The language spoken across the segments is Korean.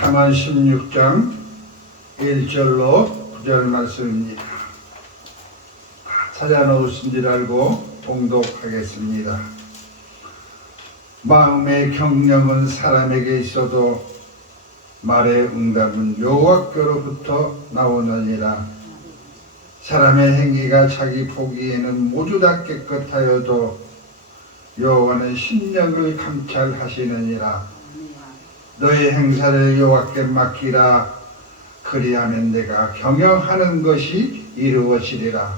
잠언 16장 1절로 9절 말씀입니다. 찾아놓으신 줄 알고 봉독하겠습니다. 마음의 경영은 사람에게 있어도 말의 응답은 여호와께로부터 나오느니라. 사람의 행위가 자기 보기에는 모두 다 깨끗하여도 여호와는 심령을 감찰하시느니라. 너의 행사를 여호와께 맡기라. 그리하면 내가 경영하는 것이 이루어지리라.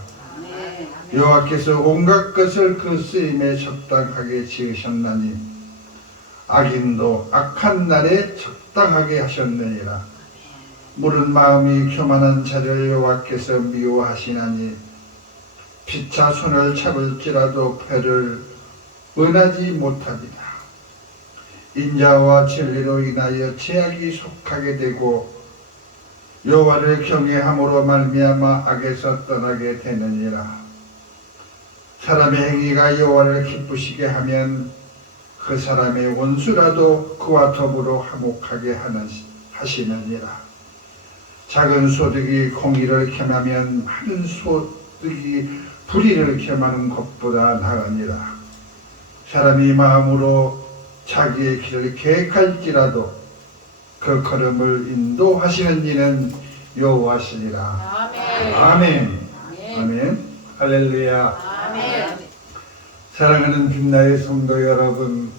여호와께서 온갖 것을 그 쓰임에 적당하게 지으셨나니 악인도 악한 날에 적당하게 하셨느니라. 물은 마음이 교만한 자를 여호와께서 미워하시나니 피차 손을 잡을지라도 패를 은하지 못하리라. 인자와 진리로 인하여 제약이 속하게 되고 여호와를 경외함으로 말미암아 악에서 떠나게 되느니라. 사람의 행위가 여호와를 기쁘시게 하면 그 사람의 원수라도 그와 더불어 화목하게 하시느니라. 작은 소득이 공의를 겸하면 많은 소득이 불의를 겸하는 것보다 나으니라. 사람이 마음으로 자기의 길을 계획할지라도 그 걸음을 인도하시는 이는 여호와시니라. 아멘. 아멘. 아멘. 할렐루야. 아멘. 사랑하는 빛나의 성도 여러분,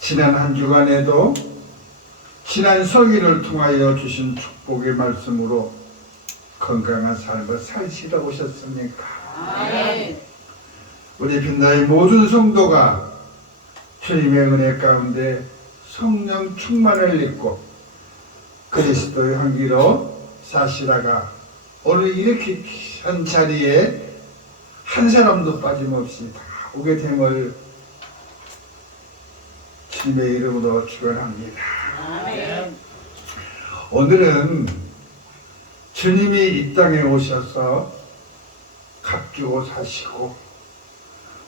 지난 한 주간에도 지난 성일을 통하여 주신 축복의 말씀으로 건강한 삶을 사시러 오셨습니까? 아멘. 우리 빛나의 모든 성도가 주님의 은혜 가운데 성령 충만을 입고 그리스도의 향기로 사시다가 오늘 이렇게 귀한 자리에 한 사람도 빠짐없이 다 오게 됨을 주님의 이름으로 축원합니다. 아멘. 오늘은 주님이 이 땅에 오셔서 값주고 사시고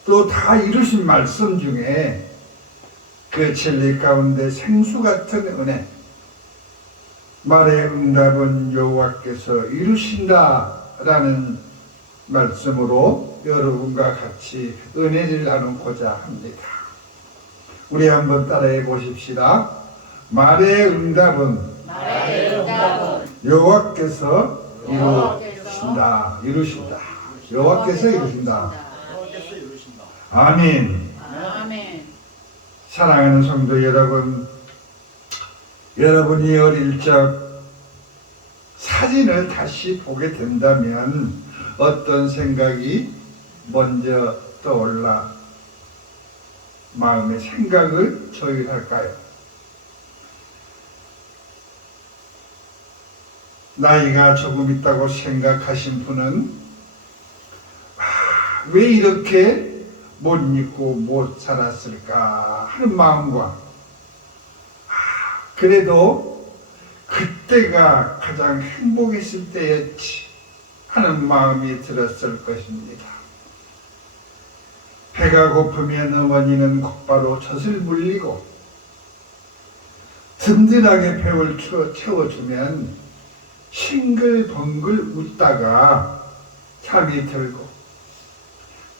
또 다 이루신 말씀 중에 그 진리 가운데 생수 같은 은혜, 말의 응답은 여호와께서 이루신다라는 말씀으로 여러분과 같이 은혜를 나누고자 합니다. 우리 한번 따라해 보십시다. 말의 응답은 여호와께서 이루신다. 여호와께서 이루신다. 아멘. 아멘. 사랑하는 성도 여러분, 여러분이 어릴 적 사진을 다시 보게 된다면 어떤 생각이 먼저 떠올라 마음의 생각을 조율할까요? 나이가 조금 있다고 생각하신 분은 왜 이렇게 못 잊고 못 살았을까 하는 마음과 그래도 그때가 가장 행복했을 때였지 하는 마음이 들었을 것입니다. 배가 고프면 어머니는 곧바로 젖을 물리고 든든하게 배를 채워주면 싱글벙글 웃다가 잠이 들고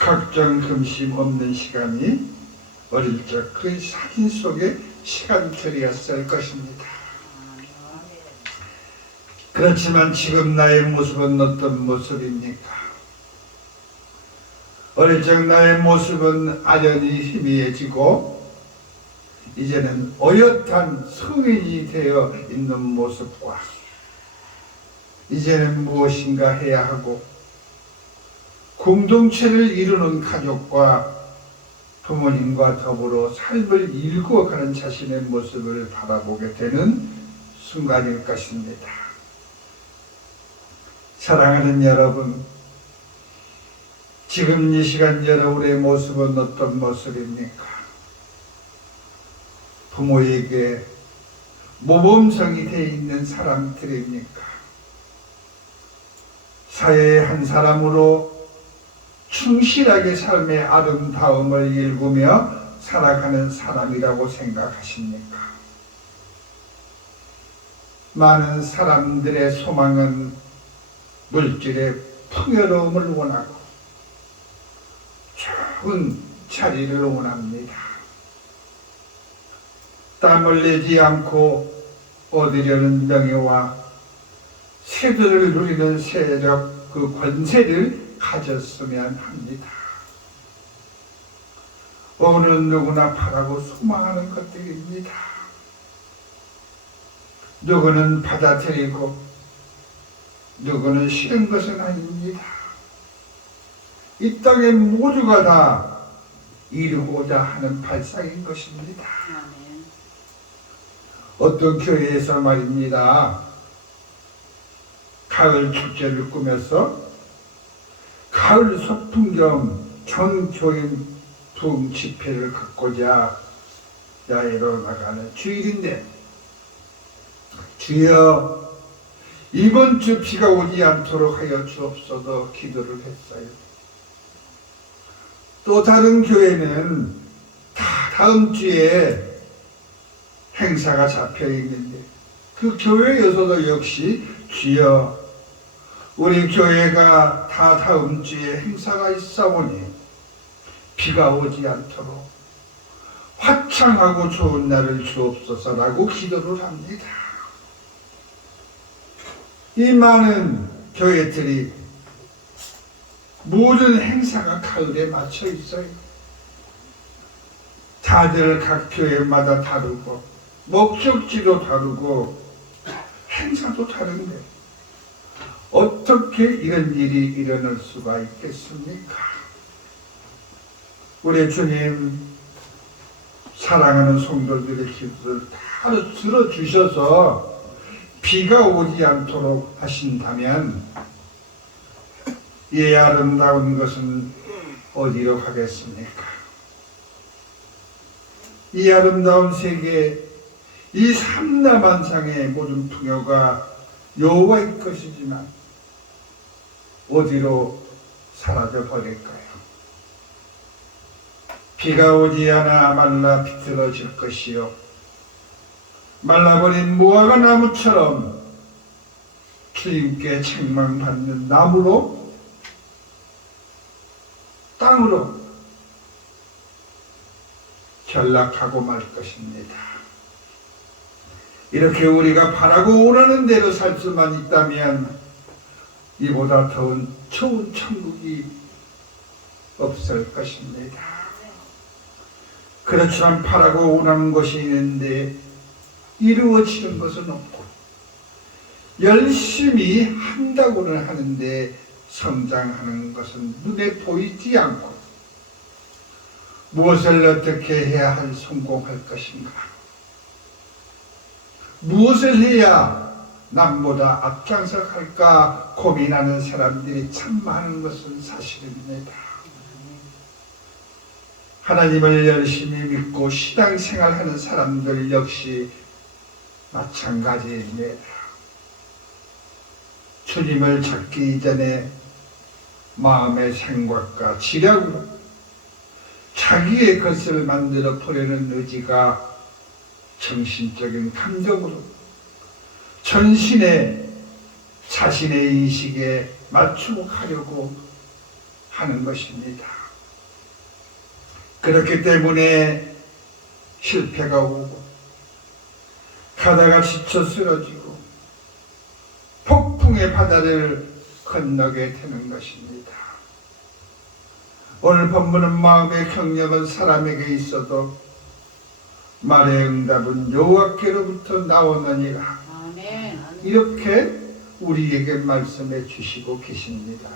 걱정 근심 없는 시간이 어릴 적 그 사진 속의 시간들이었을 것입니다. 그렇지만 지금 나의 모습은 어떤 모습입니까? 어릴 적 나의 모습은 아련히 희미해지고 이제는 어엿한 성인이 되어 있는 모습과 이제는 무엇인가 해야 하고 공동체를 이루는 가족과 부모님과 더불어 삶을 일구어가는 자신의 모습을 바라보게 되는 순간일 것입니다. 사랑하는 여러분, 지금 이 시간 여러분의 모습은 어떤 모습입니까? 부모에게 모범성이 되어 있는 사람들입니까? 사회의 한 사람으로 충실하게 삶의 아름다움을 일구며 살아가는 사람이라고 생각하십니까? 많은 사람들의 소망은 물질의 풍요로움을 원하고 좋은 자리를 원합니다. 땀 흘리지 않고 얻으려는 명예와 세들을 누리는 세력, 그 권세를 가졌으면 합니다. 어느 누구나 바라고 소망하는 것들입니다. 누구는 받아들이고 누구는 싫은 것은 아닙니다. 이 땅의 모두가 다 이루고자 하는 발상인 것입니다. 어떤 교회에서 말입니다. 가을 축제를 꾸며서 가을 소풍 겸 전 교인 부흥 집회를 갖고자 야외로 나가는 주일인데, 주여 이번 주 비가 오지 않도록 하여 주옵소서 기도를 했어요. 또 다른 교회는 다 다음 주에 행사가 잡혀 있는데 그 교회에서도 역시 주여 우리 교회가 다 다음 주에 행사가 있사오니 비가 오지 않도록 화창하고 좋은 날을 주옵소서라고 기도를 합니다. 이 많은 교회들이 모든 행사가 가을에 맞춰 있어요. 다들 각 교회마다 다르고 목적지도 다르고 행사도 다른데 어떻게 이런 일이 일어날 수가 있겠습니까? 우리 주님 사랑하는 성도들의 기도를 다 들어주셔서 비가 오지 않도록 하신다면 이 아름다운 것은 어디로 가겠습니까? 이 아름다운 세계, 이 삼라만상의 모든 풍요가 여호와의 것이지만 어디로 사라져 버릴까요? 비가 오지 않아 말라 비틀어질 것이요 말라버린 무화과 나무처럼 주님께 책망받는 나무로 땅으로 전락하고 말 것입니다. 이렇게 우리가 바라고 원하는 대로 살 수만 있다면 이보다 더 좋은 천국이 없을 것입니다. 그렇지만 바라고 원하는 것이 있는데 이루어지는 것은 없고 열심히 한다고는 하는데 성장하는 것은 눈에 보이지 않고 무엇을 어떻게 해야 성공할 것인가, 무엇을 해야 남보다 앞장서 갈까 고민하는 사람들이 참 많은 것은 사실입니다. 하나님을 열심히 믿고 신앙생활하는 사람들 역시 마찬가지입니다. 주님을 찾기 이전에 마음의 생각과 지략으로 자기의 것을 만들어 보려는 의지가 정신적인 감정으로 전신에 자신의 인식에 맞추고 가려고 하는 것입니다. 그렇기 때문에 실패가 오고 가다가 지쳐 쓰러지고 폭풍의 바다를 건너게 되는 것입니다. 오늘 본문은 마음의 경력은 사람에게 있어도 말의 응답은 여호와께로부터 나오느니라. 아멘. 이렇게 우리에게 말씀해 주시고 계십니다.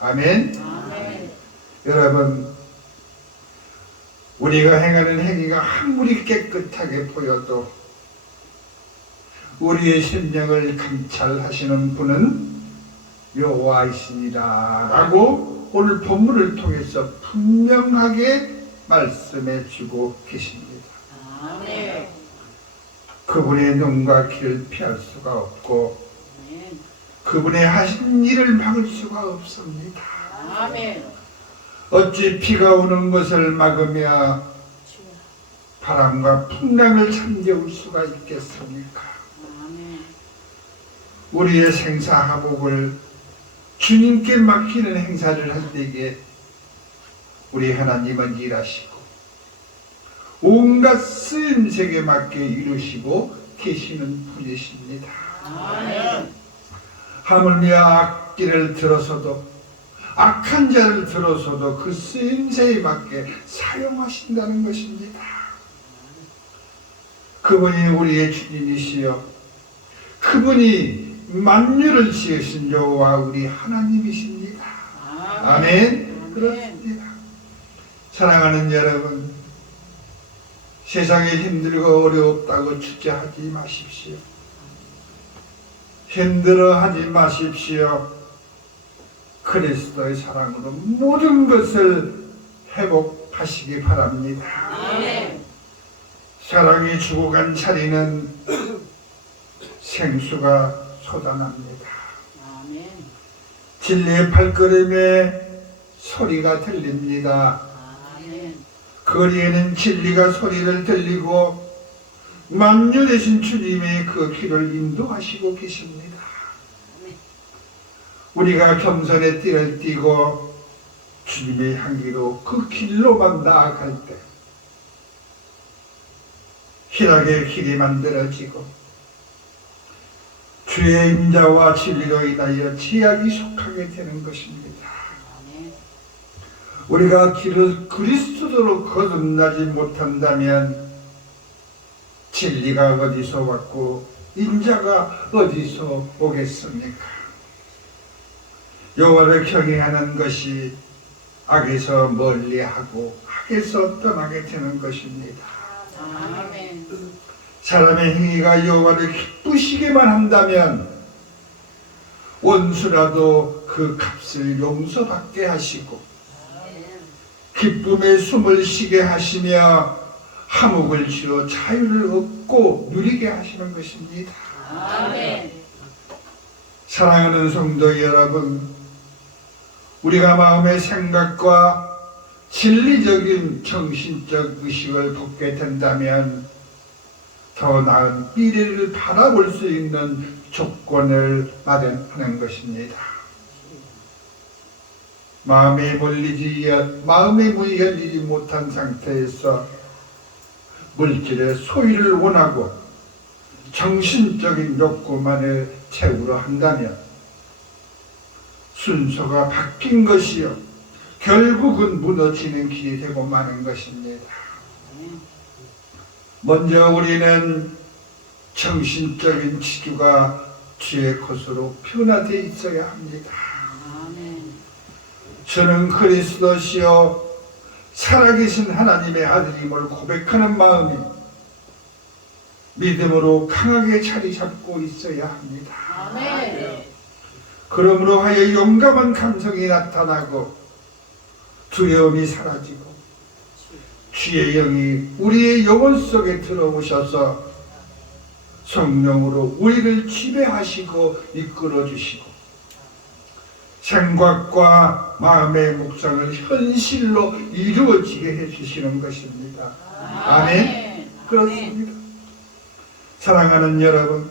아멘. 아멘. 여러분, 우리가 행하는 행위가 아무리 깨끗하게 보여도 우리의 심령을 감찰하시는 분은 여호와이시니라 라고 오늘 본문을 통해서 분명하게 말씀해 주고 계십니다. 아멘. 그분의 눈과 귀를 피할 수가 없고 아멘. 그분의 하신 일을 막을 수가 없습니다. 아멘. 어찌 비가 오는 것을 막으며 바람과 풍랑을 잠재울 수가 있겠습니까? 아멘. 우리의 생사화복을 주님께 맡기는 행사를 할 때에 우리 하나님은 일하시고 온갖 쓰임새에 맞게 이루시고 계시는 분이십니다. 하물며 악기를 들어서도 악한 자를 들어서도 그 쓰임새에 맞게 사용하신다는 것입니다. 그분이 우리의 주님이시여 그분이 만유를 지으신 여호와 우리 하나님이십니다. 아멘. 그렇습니다. 사랑하는 여러분, 세상에 힘들고 어렵다고 주저하지 마십시오. 힘들어하지 마십시오. 그리스도의 사랑으로 모든 것을 회복하시기 바랍니다. 사랑이 죽어간 자리는 생수가 솟아납니다. 진리의 발걸음에 소리가 들립니다. 거리에는 진리가 소리를 들리고 만유 되신 주님의 그 길을 인도하시고 계십니다. 우리가 겸손의 띠를 띠고 주님의 향기로 그 길로만 나아갈 때 희락의 길이 만들어지고 주의 인자와 진리로 인하여 지약이 속하게 되는 것입니다. 우리가 길을 그리스도로 거듭나지 못한다면 진리가 어디서 왔고 인자가 어디서 오겠습니까? 여호와를 경외하는 것이 악에서 멀리하고 악에서 떠나게 되는 것입니다. 아멘. 사람의 행위가 여호와를 기쁘시게만 한다면 원수라도 그 값을 용서받게 하시고 기쁨의 숨을 쉬게 하시며 화목을 지어 자유를 얻고 누리게 하시는 것입니다. 아멘. 사랑하는 성도 여러분, 우리가 마음의 생각과 진리적인 정신적 의식을 갖게 된다면 더 나은 미래를 바라볼 수 있는 조건을 마련하는 것입니다. 마음의 문이 열리지 못한 상태에서 물질의 소유를 원하고 정신적인 욕구만을 채우려 한다면 순서가 바뀐 것이요 결국은 무너지는 길이 되고 마는 것입니다. 먼저 우리는 정신적인 치유가 주의 것으로 변화되어 있어야 합니다. 저는 그리스도시요 살아계신 하나님의 아들임을 고백하는 마음이 믿음으로 강하게 자리 잡고 있어야 합니다. 그러므로 하여 용감한 감성이 나타나고 두려움이 사라지고 주의 영이 우리의 영혼 속에 들어오셔서 성령으로 우리를 지배하시고 이끌어주시고 생각과 마음의 묵상을 현실로 이루어지게 해주시는 것입니다. 아멘. 그렇습니다. 사랑하는 여러분,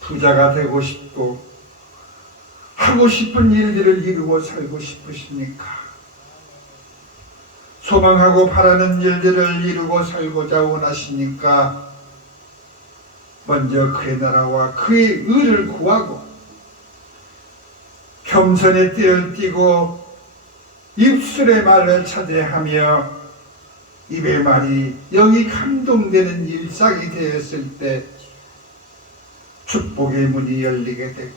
부자가 되고 싶고 하고 싶은 일들을 이루고 살고 싶으십니까? 소망하고 바라는 일들을 이루고 살고자 원하시니까 먼저 그의 나라와 그의 의를 구하고 겸손의 띠를 띠고 입술의 말을 차지하며 입의 말이 영이 감동되는 일상이 되었을 때 축복의 문이 열리게 되고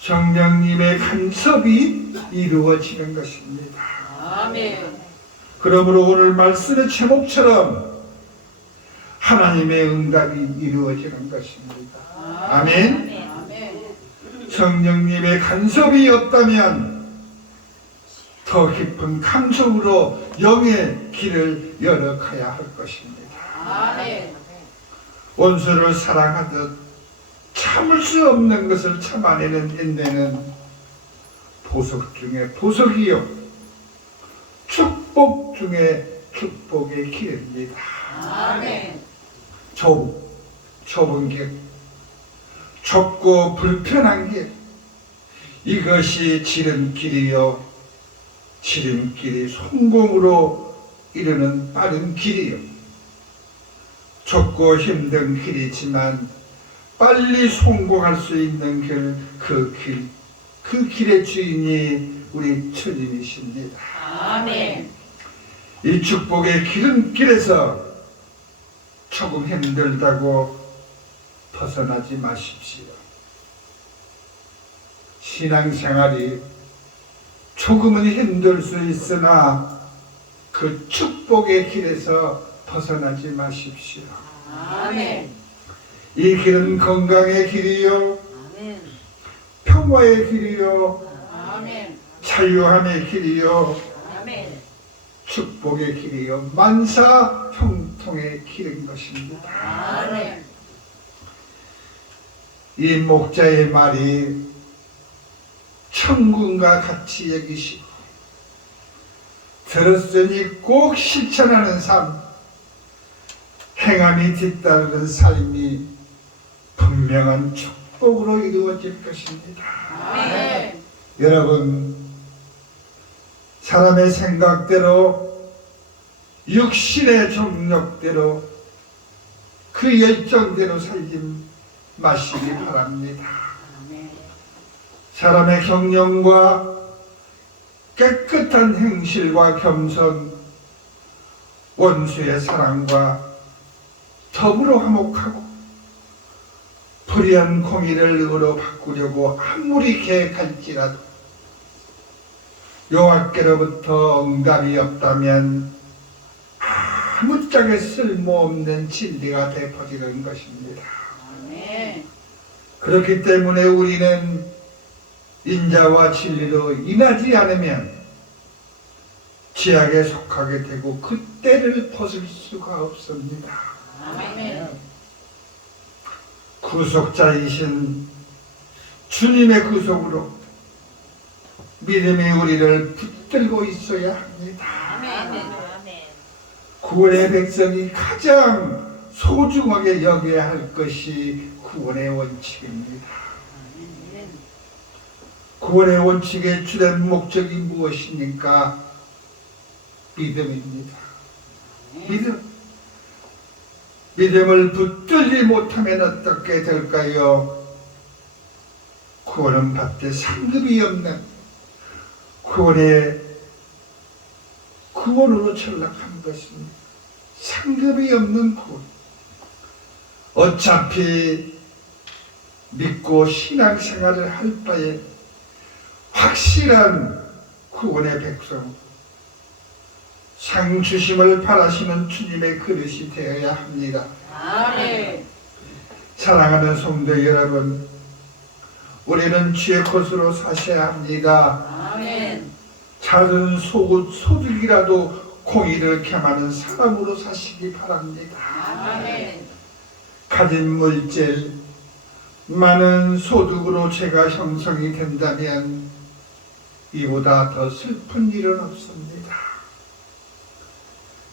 성령님의 간섭이 이루어지는 것입니다. 아멘. 그러므로 오늘 말씀의 제목처럼 하나님의 응답이 이루어지는 것입니다. 아멘. 성령님의 간섭이 없다면 더 깊은 감정으로 영의 길을 열어가야 할 것입니다. 아멘. 원수를 사랑하듯 참을 수 없는 것을 참아내는 인내는 보석 중에 보석이요 축복 중에 축복의 길입니다. 아멘. 좁은 길 좁고 불편한 길, 이것이 지름길이요, 지름길이 성공으로 이르는 빠른 길이요. 좁고 힘든 길이지만 빨리 성공할 수 있는 길, 그 길의 주인이 우리 주님이십니다. 아멘. 이 축복의 기름길에서 조금 힘들다고 벗어나지 마십시오. 신앙생활이 조금은 힘들 수 있으나 그 축복의 길에서 벗어나지 마십시오. 아멘. 이 길은 건강의 길이요, 아멘. 평화의 길이요, 아멘. 자유함의 길이요, 아멘. 축복의 길이요, 만사 형통의 길인 것입니다. 아멘. 이 목자의 말이 천군과 같이 여기시고 들었으니 꼭 실천하는 삶, 행함이 뒤따르는 삶이 분명한 축복으로 이루어질 것입니다. 아멘. 여러분, 사람의 생각대로, 육신의 정력대로, 그 열정대로 살지 마시기 바랍니다. 아멘. 사람의 경영과 깨끗한 행실과 겸손, 원수의 사랑과 더불어 화목하고 불의한 공의를 의로 바꾸려고 아무리 계획할지라도 여호와께로부터 응답이 없다면 아무짝에 쓸모없는 진리가 되어지는 것입니다. 아멘. 그렇기 때문에 우리는 인자와 진리로 인하지 않으면 지약에 속하게 되고 그 때를 벗을 수가 없습니다. 아멘. 구속자이신 주님의 구속으로 믿음이 우리를 붙들고 있어야 합니다. 아멘. 구원의 백성이 가장 소중하게 여겨야 할 것이 구원의 원칙입니다. 구원의 원칙의 주된 목적이 무엇입니까? 믿음입니다. 믿음을 붙들지 못하면 어떻게 될까요? 구원은 받되 상급이 없는 구원으로 전락한 것입니다. 상급이 없는 구원. 어차피 믿고 신앙생활을 할 바에 확실한 구원의 백성, 상 주심을 바라시는 주님의 그릇이 되어야 합니다. 아멘. 사랑하는 성도 여러분, 우리는 주의 것으로 사셔야 합니다. 아멘. 작은 소득이라도 공의를 겸하는 사람으로 사시기 바랍니다. 아멘. 가진 물질, 많은 소득으로 제가 형성이 된다면 이보다 더 슬픈 일은 없습니다.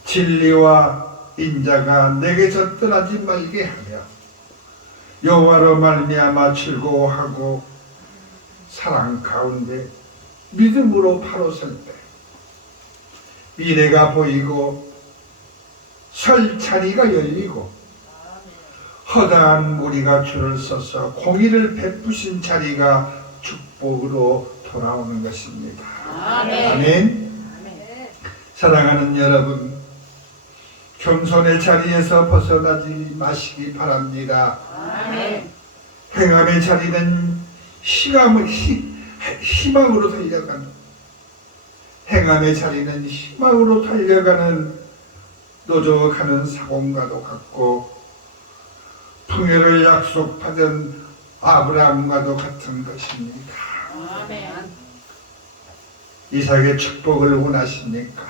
진리와 인자가 내게서 떠나지 말게 하며 여호와로 말미암아 즐거워하고 사랑 가운데 믿음으로 바로 설 때 미래가 보이고 설 자리가 열리고 허다한 무리가 줄을 서서 공의를 베푸신 자리가 축복으로 돌아오는 것입니다. 아멘. 아멘. 사랑하는 여러분, 겸손의 자리에서 벗어나지 마시기 바랍니다. 아멘. 행함의 자리는 희망으로 달려가는, 행함의 자리는 희망으로 달려가는 노조가는 사공과도 같고 풍요를 약속받은 아브라함과도 같은 것입니다. 아멘. 이삭의 축복을 원하십니까?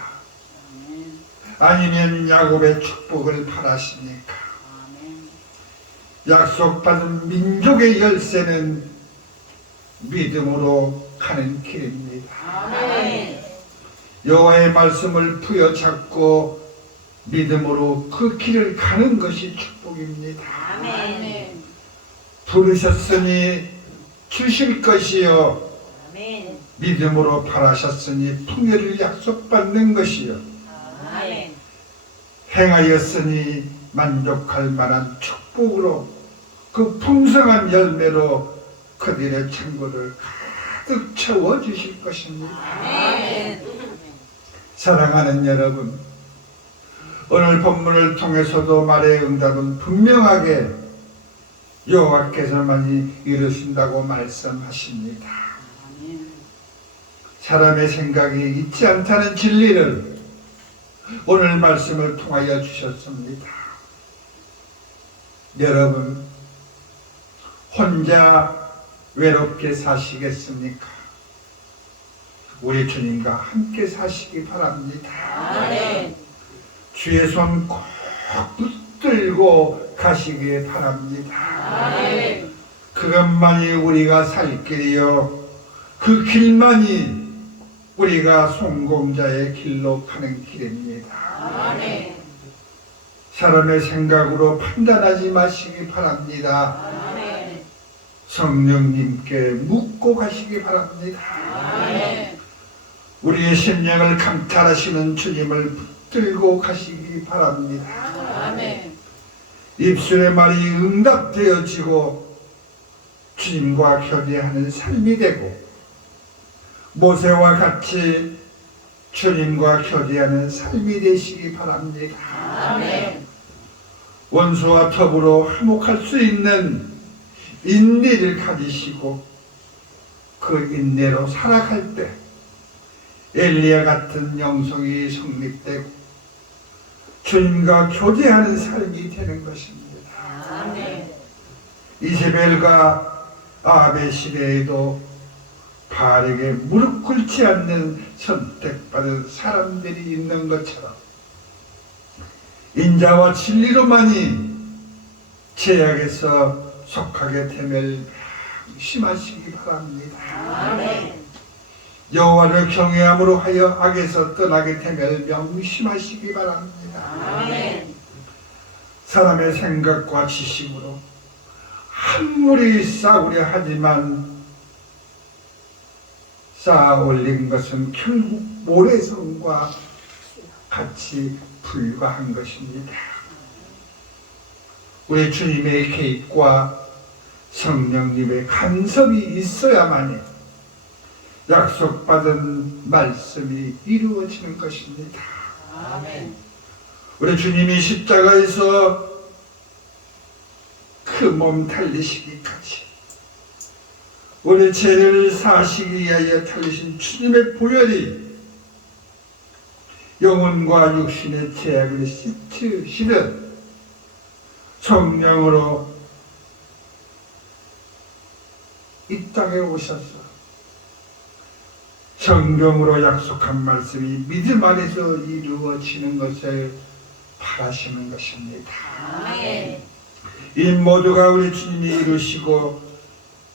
아멘. 아니면 야곱의 축복을 바라십니까? 아멘. 약속받은 민족의 열쇠는 믿음으로 가는 길입니다. 아멘. 여호와의 말씀을 부여잡고 믿음으로 그 길을 가는 것이 축복입니다. 아멘. 부르셨으니 주실 것이요 아멘. 믿음으로 바라셨으니 풍요를 약속받는 것이요 아멘. 행하였으니 만족할 만한 축복으로 그 풍성한 열매로 그들의 창고를 가득 채워주실 것입니다. 아멘. 사랑하는 여러분, 오늘 본문을 통해서도 말의 응답은 분명하게 여호와께서만이 이루신다고 말씀하십니다. 아멘. 사람의 생각이 있지 않다는 진리를 오늘 말씀을 통하여 주셨습니다. 여러분, 혼자 외롭게 사시겠습니까? 우리 주님과 함께 사시기 바랍니다. 아멘. 주의 손 꼭 붙들고 가시기 바랍니다. 아멘. 그것만이 우리가 살 길이요 그 길만이 우리가 성공자의 길로 가는 길입니다. 아멘. 사람의 생각으로 판단하지 마시기 바랍니다. 아멘. 성령님께 묻고 가시기 바랍니다. 아멘. 우리의 심령을 감찰하시는 주님을 붙들고 가시기 바랍니다. 아멘. 입술의 말이 응답되어지고 주님과 교제하는 삶이 되고 모세와 같이 주님과 교제하는 삶이 되시기 바랍니다. 아멘. 원수와 더불어 화목할 수 있는 인내를 가지시고 그 인내로 살아갈 때 엘리야 같은 영성이 성립되고 주님과 교제하는 삶이 되는 것입니다. 아멘. 이세벨과 아합의 시대에도 바알에게 무릎 꿇지 않는 선택받은 사람들이 있는 것처럼 인자와 진리로만이 제약에서 속하게 됨을 명심하시기 바랍니다. 아멘. 여호와를 경외함으로 하여 악에서 떠나게 됨을 명심하시기 바랍니다. 아멘. 사람의 생각과 지식으로 아무리 쌓으려 하지만 쌓아 올린 것은 결국 모래성과 같이 불과한 것입니다. 우리 주님의 개입과 성령님의 간섭이 있어야만이 약속받은 말씀이 이루어지는 것입니다. 아멘. 우리 주님이 십자가에서 그 몸 달리시기까지 우리 죄를 사시기 위하여 달리신 주님의 보혈이 영혼과 육신의 죄악을 씻으시듯 성령으로 이 땅에 오셔서 성경으로 약속한 말씀이 믿음 안에서 이루어지는 것을 바라시는 것입니다. 아멘. 이 모두가 우리 주님이 이루시고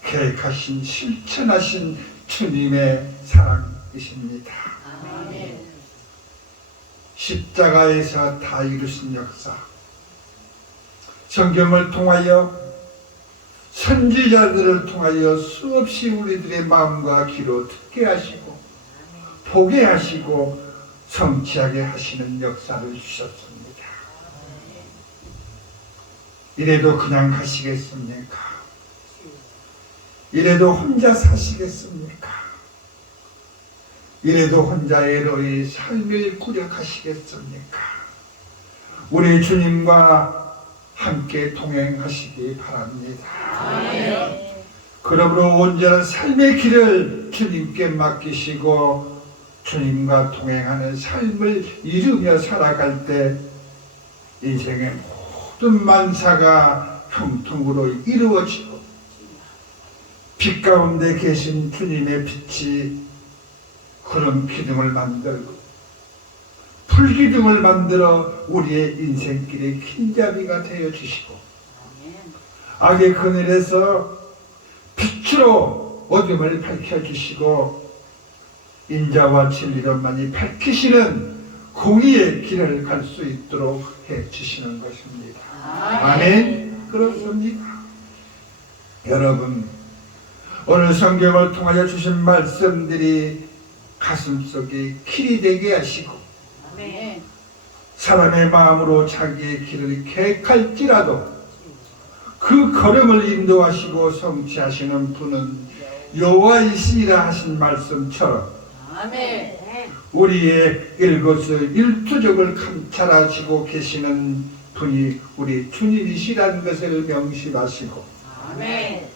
계획하신 실천하신 주님의 사랑이십니다. 아멘. 십자가에서 다 이루신 역사, 성경을 통하여 선지자들을 통하여 수없이 우리들의 마음과 귀로 듣게 하시고 보게 하시고 성취하게 하시는 역사를 주셨습니다. 이래도 그냥 가시겠습니까? 이래도 혼자 사시겠습니까? 이래도 혼자 애로이 삶을 꾸려 가시겠습니까? 우리 주님과 함께 동행하시기 바랍니다. 아멘. 그러므로 온전한 삶의 길을 주님께 맡기시고 주님과 동행하는 삶을 이루며 살아갈 때 인생의 모든 만사가 형통으로 이루어지고 빛 가운데 계신 주님의 빛이 구름 기둥을 만들고 불기둥을 만들어 우리의 인생길의 길잡이가 되어 주시고 악의 그늘에서 빛으로 어둠을 밝혀주시고 인자와 진리로만이 밝히시는 공의의 길을 갈 수 있도록 해주시는 것입니다. 아멘. 그렇습니다. 여러분, 오늘 성경을 통하여 주신 말씀들이 가슴속에 길이 되게 하시고 아멘. 사람의 마음으로 자기의 길을 계획할지라도 그 걸음을 인도하시고 성취하시는 분은 여호와이시라 하신 말씀처럼 아멘. 우리의 일거수일투족을 감찰하시고 계시는 분이 우리 주님이시라는 것을 명심하시고 아멘.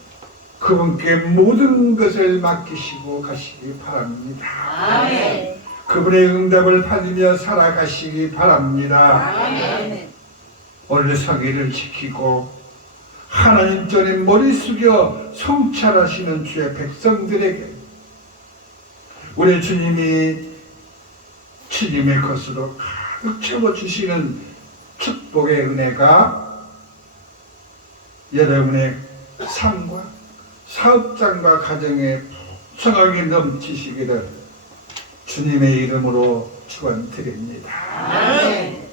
그분께 모든 것을 맡기시고 가시기 바랍니다. 아멘. 그분의 응답을 받으며 살아가시기 바랍니다. 아멘. 오늘 성의를 지키고 하나님 전에 머리 숙여 성찰하시는 주의 백성들에게 우리 주님이 주님의 것으로 가득 채워주시는 축복의 은혜가 여러분의 삶과 사업장과 가정에 풍성하게 넘치시기를 주님의 이름으로 축원드립니다. 아멘.